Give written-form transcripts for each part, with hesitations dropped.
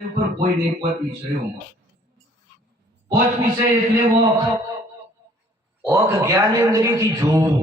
ઉપર કોઈ નહીં પાંચ વિષયોમાં પાંચ વિષય એટલે ઓખ જ્ઞાનેન્દ્રિયથી જોવું,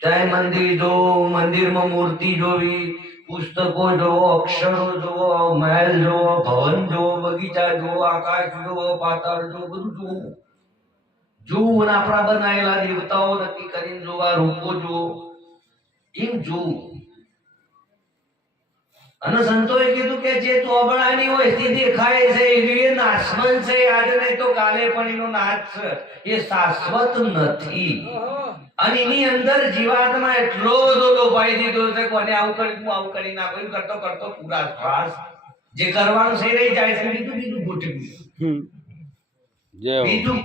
ચાહે મંદિર જોવું, મંદિરમાં મૂર્તિ જોવી, પુસ્તકો જોવો, અક્ષરો જોવો, મહેલ જોવો, ભવન જોવો, બગીચા જોવો, આકાશ જોવો, પાતાળ જોવો, બધું જોવું જોવું અને આપણા બનાયેલા દેવતાઓ નક્કી કરીને જોવા, રૂપો જોવો, એમ જોવું. અને સંતોએ કીધું કે જે ચોબડાની હોય તે દેખાય છે એ નાશવંત છે, આજે નહીં તો કાલે પણ એનો નાશ છે, એ શાશ્વત નથી. અને એની અંદર જીવાત્મા એટલો બધો લોભાઈ દીધો છે કે કોને આવું કરી, હું આવું કરી નાખું, કરતો કરતો પૂરા શ્વાસ જે કરવાનું છે રહી જાય છે. બીજું બીજું ગોઠવ્યું, બીજું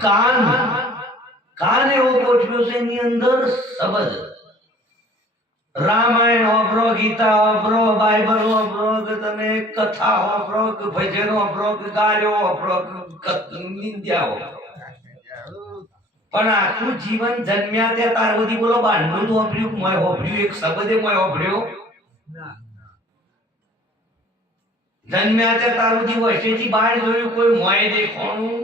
કાન એવો ગોઠવ્યો છે, એની અંદર શબ્દ, રામાયણ વાપરો, ગીતા વાપરો, બાઇબલ વાપરો, કે તમે કથા વાપરો, કે ભજન વાપરો, કે ગાયો વાપરો, કે નિંદ્યા વાપરો, પણ આખું જીવન જન્મ્યા ત્યાં તાર બધી બોલો બાંધું જ વાપર્યું, મોય વાપર્યું, એક શબ્દે મોય વાપર્યો. જન્મ્યા ત્યાં તાર બધી વર્ષેથી બહાર જોયું, કોઈ મોય દેખાણું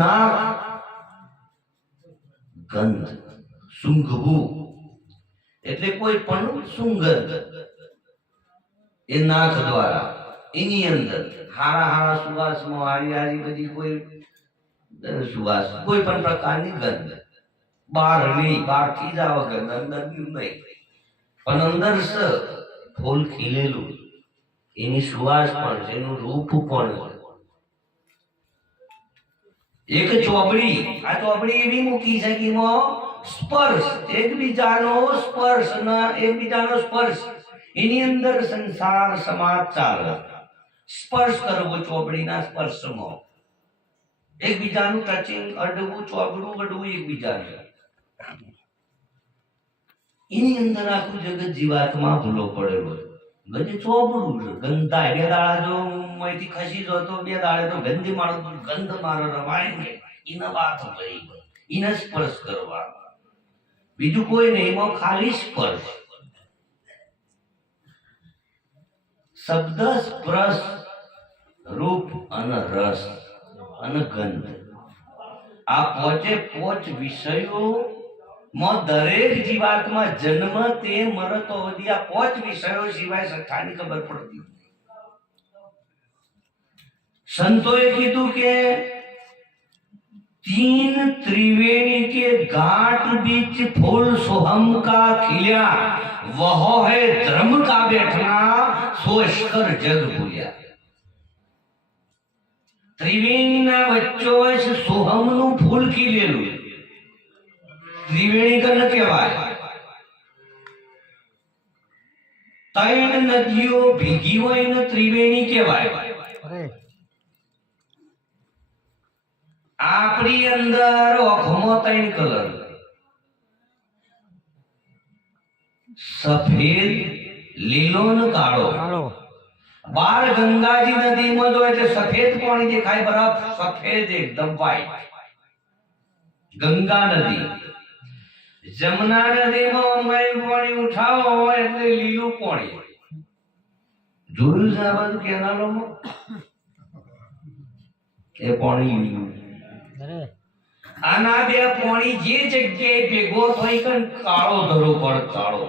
ના. ગંધ સૂંઘવું એટલે કોઈ પણ સુગંધ એ નાક દ્વારા, એની અંદર હારા હારા સુવાસમાં હારી હારી બધી કોઈ સુવાસ, કોઈ પણ પ્રકારની ગંધ બહાર નહીં, બહારથી જ આવે ગંધ, અંદર નહીં, પણ અંદર ફૂલ ખીલેલું, એની સુવાસ પણ છે, એનું રૂપ પણ છે. એક ચોપડી, આ ચોપડી એવી મૂકી છે કે સ્પર્શ, એકબીજાનો સ્પર્શ ના એકબીજાનો સ્પર્શ, એની અંદર સંસાર સમાજ ચાલે, સ્પર્શ કરવો ચોપડીના સ્પર્શમાં, એકબીજાનું ટચિંગ, અડવું, ચોપડું અડવું એકબીજાને, એની અંદર આખું જગત જીવાત્મા ભૂલો પડેલો છે. બધે ચોપડું છે, ગંધા બે દાડા જો અહીંથી ખસી જો તો બે દાડે તો ગંદી મારો, ગંધ મારો રવાય ને એને વાત કરી, એને સ્પર્શ કરવા, બીજું કોઈ નહીં, એમાં ખાલી સ્પર્શ. શબ્દ, સ્પર્શ, રૂપ અને રસ અને ગંધ, આ પોચે પોચ વિષયો માં દરેક જીવાત્મા જન્મ તે મરતો સુધી આ પાંચ વિષયો સિવાય સત્તાની ખબર પડતી. संतों कीधु के तीन त्रिवेणी के घाट बीच फूल सोहम का खिलिया, वह है धर्म का बैठना, सोचकर जग भूलिया. त्रिवेणी ना वच्चो सोहम नु फूल खिलेलू, त्रिवेणी कने कहेवाय. ત્રણ નદીઓ ભેગી હોય ને ત્રિવેણી કહેવાય. આપણી અંદર ઓખમાં ત્રણ કલર, સફેદ, લીલો ને કાળો. બાર ગંગાજી નદીમાં જો એટલે સફેદ પાણી દેખાય, બરફ સફેદ એકદમ વ્હાઈટ, ગંગા નદી. જમના નદીમાં મય પાણી ઉઠાવો એટલે લીલું પાણી. જોયું છે આ બધું કેનાલોમાં, એ પાણી લીલું. આના બે પાણી જે જગ્યાએ ભેગો થઈ કે કાળો ધરો પડ કાળો.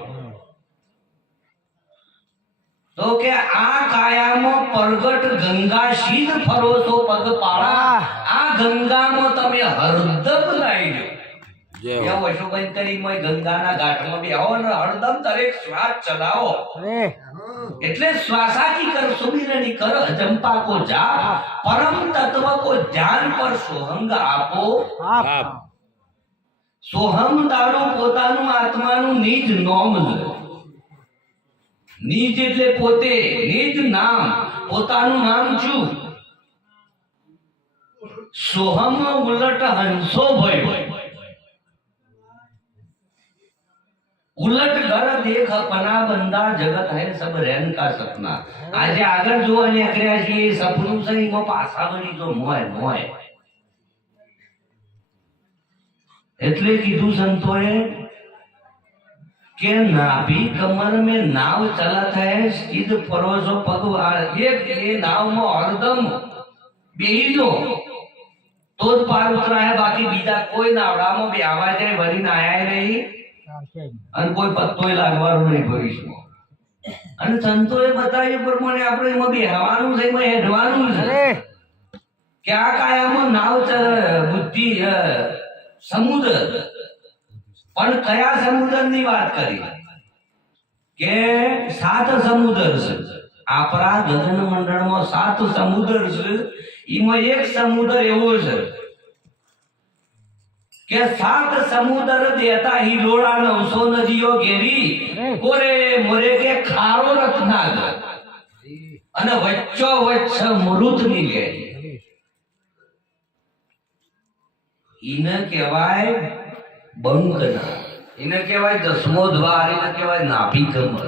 તો કે આ કાયામાં પ્રગટ ગંગા સીધ ફરો છો પગપાળા, આ ગંગામાં તમે હરદમ લાઈ જો. જ્યાં વશો બંધ કરી ગંગાના ઘાટમાં બેહો ને હરદમ દરેક શ્વાસ ચલાવો, એટલે श्वासाची कर सुमिरनी कर अजंपा को जा, परम तत्व को ज्ञान पर सोहंग आपो आप. सोहम दारो પોતાનું આત્માનું નિજ નામ છે. નિજ એટલે પોતે, નિજ નામ પોતાનું નામ છું. સોહમ ઉલટ હંસો ભયો, उलट घर देख अपना बंदा, जगत है सब रहन का सपना. आज आगर जो નીકળ્યા છીએ સપનું છે એમાં પાછા વળી તો મોય મોય. એટલે કીધું સંતોએ કે નાભી કમર में नाव चलत है सीध परोसो पग एक ये नाव में हरदम બેહી જો તો જ પાર ઉતરાય, બાકી બીજા કોઈ નાવડામાં બેહવા જાય ભરીને આયા નહીં અને કોઈ પત્તોય લાગવાનું નહીં ભવિષ્યમાં. અને સંતોએ બતાવ્યું પ્રમાણે આપણે એમાં બેહવાનું છે, એમાં હેડવાનું છે કે આ કાયામાં નાવ બુદ્ધિ સમુદ્ર, પણ કયા સમુદ્રની વાત કરી કે 7 સમુદ્ર છે. આપણા ગગન મંડળમાં 7 સમુદ્ર છે, એમાં એક સમુદ્ર એવો છે કે 7 સમુદ્ર દેતા હિલોળા 900 નદીઓ ઘેરી કોરે મોરે કે ખારો રત્નાગર અને વચ્ચો વચ્ચ મૃત મિલે. એને કહેવાય બંકના, એને કહેવાય 10મો દ્વાર, એને કહેવાય નાભી કમર.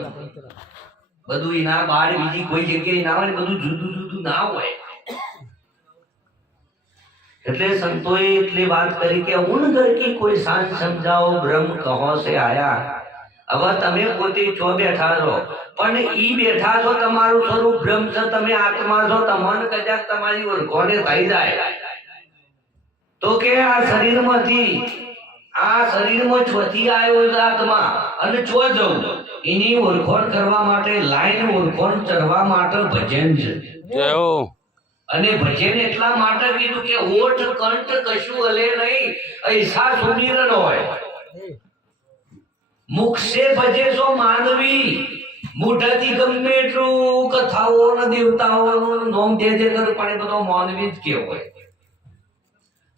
બધું એના બાળ બીજી કોઈ જગ્યાએ ના હોય, બધું જુદું જુદું ના હોય. એટલે સંતોએ એટલી વાત કરી કે ઉન ઘર કી કોઈ શાન સમજાઓ બ્રહ્મ કહો સે આયા. હવે તમે પોતે છો બેઠા છો, પણ ઈ બેઠા છો, તમારું સ્વરૂપ બ્રહ્મ છે, તમે આત્મા છો. તમને કદાચ તમારી ઓળખોને થઈ જાય તો કે આ શરીરમાંથી, આ શરીરમાં છોથી આવ્યો છે આત્મા અને છો જવું, એની ઓળખોણ કરવા માટે, લાઈન ઓળખોણ ચડવા માટે ભજન છે. અને ભજન એટલા માટે કીધું કે ઓઠ કંઠ કશું હલે નહીં, ऐसा સુમિરન હોય. મુખ સે ભજે સો માનવી, મુઠાથી ગમે એટલું કથાઓ ને દેવતાઓનું નામ દે દે કર, પણ એ બધો માનવી જ કહેવાય.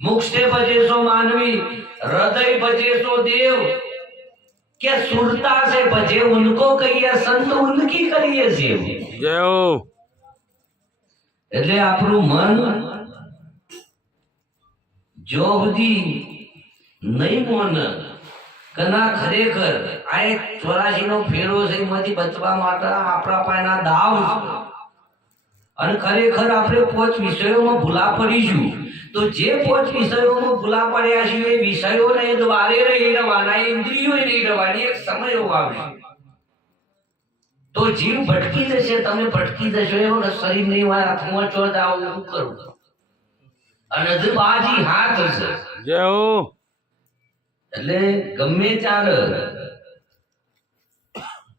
મુખ સે ભજે સો માનવી, હૃદય ભજે સો દેવ, કે સુરता से भजे उनको कहिए संत उनकी करिए सेव. जय हो. એટલે આપણું મન જો સુધી નહીં મોન કના ખરેખર આ એક 84 નો ફેરો છે, એમાંથી બચવા માટે આપણા પાસેના દાવ છે. અને ખરેખર આપણે 5 વિષયોમાં ભૂલા પડીશું, તો જે 5 વિષયોમાં ભૂલા પડ્યા છે એ વિષયોને દ્વારે રહી રહેવાના, ઇન્દ્રિયો નહીં રહેવાની, એક સમય એવો આવશે તો જીવ ભટકી જશે. તમે ભટકી જશો એવો શરીર નહીં હોય, હાથમાં ચોર આવું શું કરું, અને બાજી હાથ હશે. એટલે ગમે ત્યારે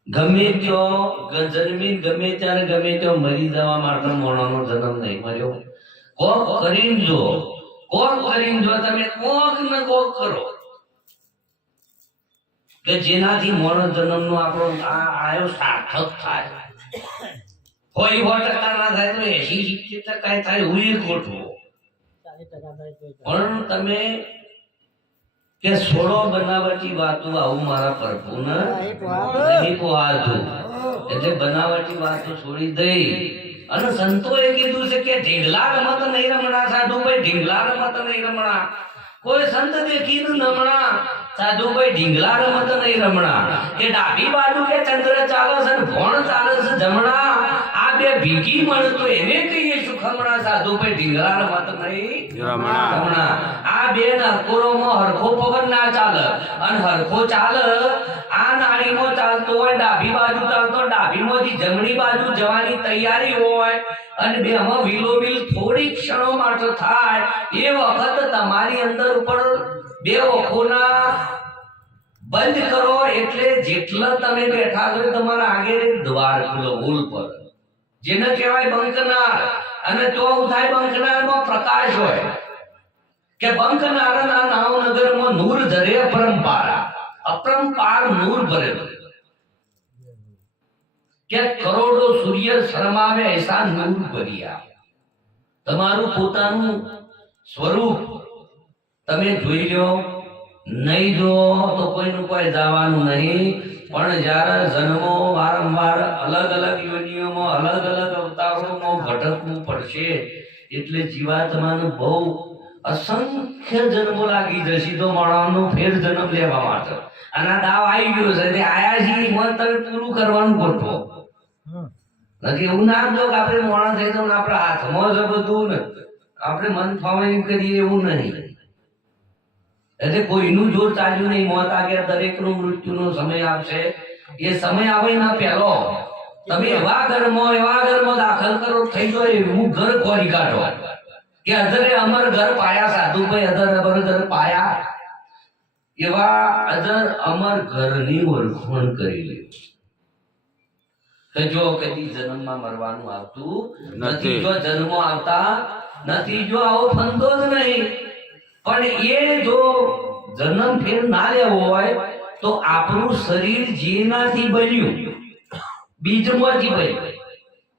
ગમે ત્યાં જન્મી, ગમે ત્યારે ગમે ત્યાં મરી જવા માટે મોણાનો જન્મ નહીં મળ્યો. કોક કરીને જો, કોક કરીને જો, તમે કોક ને કોક કરો કે જેનાથી મોણો જન્મનો આપણો આયો સાર્થક થાય. કોઈ 100% ના થાય તો 80-70% થાય, હું ખોટું. પણ તમે કે છોડો બનાવટી વાતો, આવું મારા પ્રભુને નહીં પોહાતું, એટલે બનાવટી વાતો છોડી દઈ. અને સંતોએ કીધું છે કે ઢીંગલા રમત નહીં રમણા, સાધુભાઈ ઢીંગલા રમત નહીં રમણા. કોઈ સંત દેખીને નમણા, સાધુભાઈ ઢીંગલા રમત નહીં રમણા. કે ડાબી બાજુ કે ચંદ્ર ચાલે છે, ભણ ચાલે છે જમણા, આ બે ભીગી મળે તો એને કહીએ સુખમણા. સાધુભાઈ ઢીંગલા રમત નહીં રમણા. આ બે નકોરોમાં હરખો પવન ના ચાલે, અને હરખો ચાલે આ નાળીમાં ચાલતો હોય, ડાબી બાજુ ચાલતો, ડાબીમાંથી જમણી બાજુ જવાની તૈયારી હોય, અને બેમાં વિલોવિલ થોડી ક્ષણો માટે થાય, એ વખત તમારી અંદર ઉપર બે ઓખોના બંધ કરો. એટલે જેટલા તમે બેઠા છો તમારા આગળ દ્વાર ખુલ્લો ભૂલ પર, જેને કહેવાય બંકનાર. અને તો થાય બંકનારમાં પ્રકાશ હોય કે બંકનારના નાવનગરમાં નૂર ધરે અપરંપાર નૂર ભરેલું, કે કરોડો સૂર્ય શરમાવે એસા નૂર ભર્યા. તમારું પોતાનું સ્વરૂપ તમે જોઈ લો, નહીં જો તો કોઈનું કોઈ જવાનું નહીં. પણ જ્યારે જન્મો વારંવાર અલગ અલગ યોનિઓમાં, અલગ અલગ અવતારોમાં ભટકવું પડશે, એટલે જીવાત્માનું બહુ અસંખ્ય જન્મો લાગી જશે તો માણસનો ફેર જન્મ લેવા માટે. અને દાવ આવી ગયો છે, આયા છીએ મન તમે પૂરું કરવાનું ગોઠવો. નથી એવું ના સમજો કે આપણે મોણા થઈ તો આપણા હાથમાં છે બધું ને આપણે મન ફાવે કરીએ, એવું નહીં. એટલે કોઈનું જોર ચાલ્યું નહીં, મોત આગળ દરેકનું મૃત્યુનો સમય આવશે. એ સમય આવે ના પહેલો તમે એવા ઘરમાં દાખલ કરો થઈ જાય એવું ઘર ખોરી કાઢો કે અધરે અમર ઘર પાયા, સાધુભાઈ અધર અમર ઘર પાયા, એવા અધર અમર ઘરની ઓળખાણ કરી લે કે જો કદી જન્મમાં મરવાનું આવતું નથી, જો જન્મ આવતા નથી, જો આવો ફંદો જ નહીં. પણ એ જો જન્મ ફેર ના લેવો હોય તો આપણું શરીર જેનાથી બન્યું બીજમાંથી બન્યું,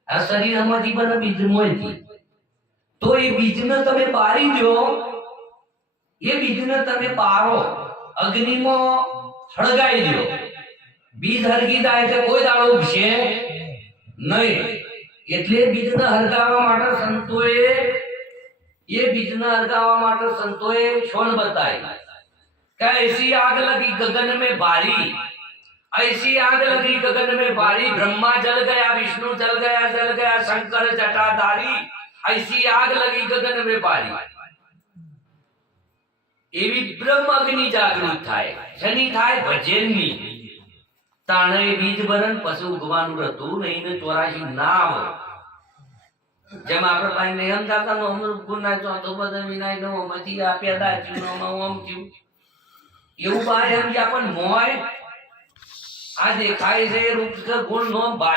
આ શરીર આમાંથી બને બીજમાંથી, તો એ બીજને તમે બાળી દો, એ બીજને તમે બાળો, અગ્નિમાં સળગાઈ દો, બીજ હરગી જાય એટલે કોઈ દાડો ઉગશે નહીં. એટલે બીજને હરગાવવા માટે સંતોએ છોડ બતાવી કે ऐसी आग लगी गगन में भारी, ऐसी आग लगी गगन में भारी, ब्रह्मा जल गया, विष्णु जल गया, शंकर जटाधारी, ऐसी आग लगी गगन में भारी. એવી બ્રહ્મ અગ્નિ જાગૃત થાય, શની થાય ભજનની. તાણે બીજ બરન પછી ઉગવાનું હતું નહીં ને 84 ના આવે. જેમ આપણે પાસે નિયમ જાતા નો અમૃત ગુના જો તો બધા વિનાય નો મથી આ પેદા થયું નો ઓમ થયું એવું બાર એમ કે આપણ મોય આ દેખાય છે રૂપ ગુણ નો બાજ